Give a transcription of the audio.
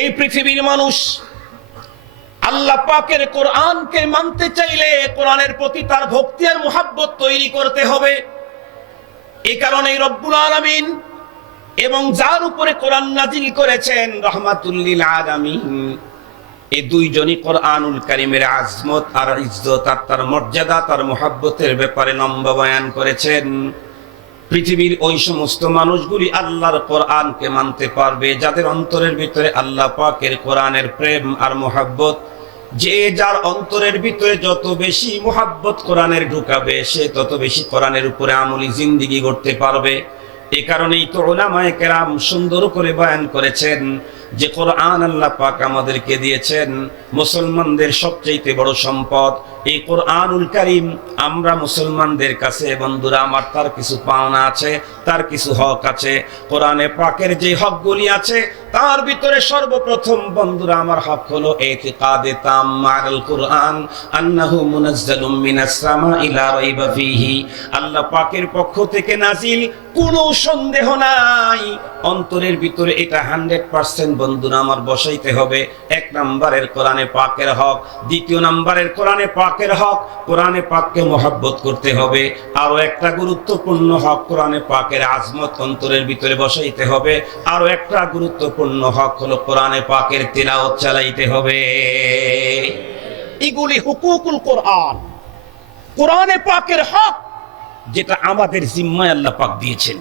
এই পৃথিবীর মানুষ আল্লাহ পাকের কোরআনকে মানতে চাইলে কোরআনের প্রতি তার ভক্তি আর মুহাব্বত তৈরি করতে হবে। এই কারণেই রব্বুল আলামিন এবং যার উপরে কোরআন নাজিল করেছেন রাহমাতুল লিল আলামিন, এই দুইজনই কোরআনুল কারীমের আজমত আর ইজ্জত আর তার মর্যাদা তার মুহাব্বতের ব্যাপারে লম্বা বয়ান করেছেন। পৃথিবীর ওই সমস্ত মানুষগুলি আল্লাহর কোরআনকে মানতে পারবে যাদের অন্তরের ভিতরে আল্লাহ পাকের কোরআনের প্রেম আর মুহাব্বত। যে যার অন্তরের ভিতরে যত বেশি মুহাব্বত কোরআনের ঢুকাবে সে তত বেশি কোরআনের উপরে আমলি জিন্দেগি করতে পারবে। এই কারণেই তো উলামায়ে কেরাম সুন্দর করে বয়ান করেছেন যে কোরআন আল্লাহ পাক আমাদেরকে দিয়েছেন মুসলমানদের সবচেয়ে বড় সম্পদ। এই কোরআনুল কারীম আমরা মুসলমানদের কাছে বন্ধুরা আমার তার কিছু পাওনা আছে, তার কিছু হক আছে। কোরআনে পাকের যে হকগুলি আছে তার ভিতরে সর্বপ্রথম বন্ধুরা আমার হক হলো ইতিকাদে তাম্মা আল কোরআন আন্নাহু মুনাজ্জালুম মিনাস সামাই লা রাইবা ফীহি, আল্লাহ পাকের পক্ষ থেকে নাজিল, কোনো সন্দেহ নাই। অন্তরের ভিতরে এটা 100% বন্ধুরা আমার বসাইতে হবে। এক নম্বরের কোরআনে পাকের হক, দ্বিতীয় নম্বরের কোরআনে পাকের হক, কোরআনে পাককে মহব্বত করতে হবে। আরো একটা গুরুত্বপূর্ণ হক কোরআনে পাকের আজমত অন্তরের ভিতরে বসাইতে হবে। আরো একটা গুরুত্বপূর্ণ হক হলো কোরআনে পাকের তিলাওয়াত চালাইতে হবে। এগুলি হুকুকুল কোরআন, কোরআনে পাকের হক, যেটা আমাদের জিম্মায় আল্লাহ পাক দিয়েছেন।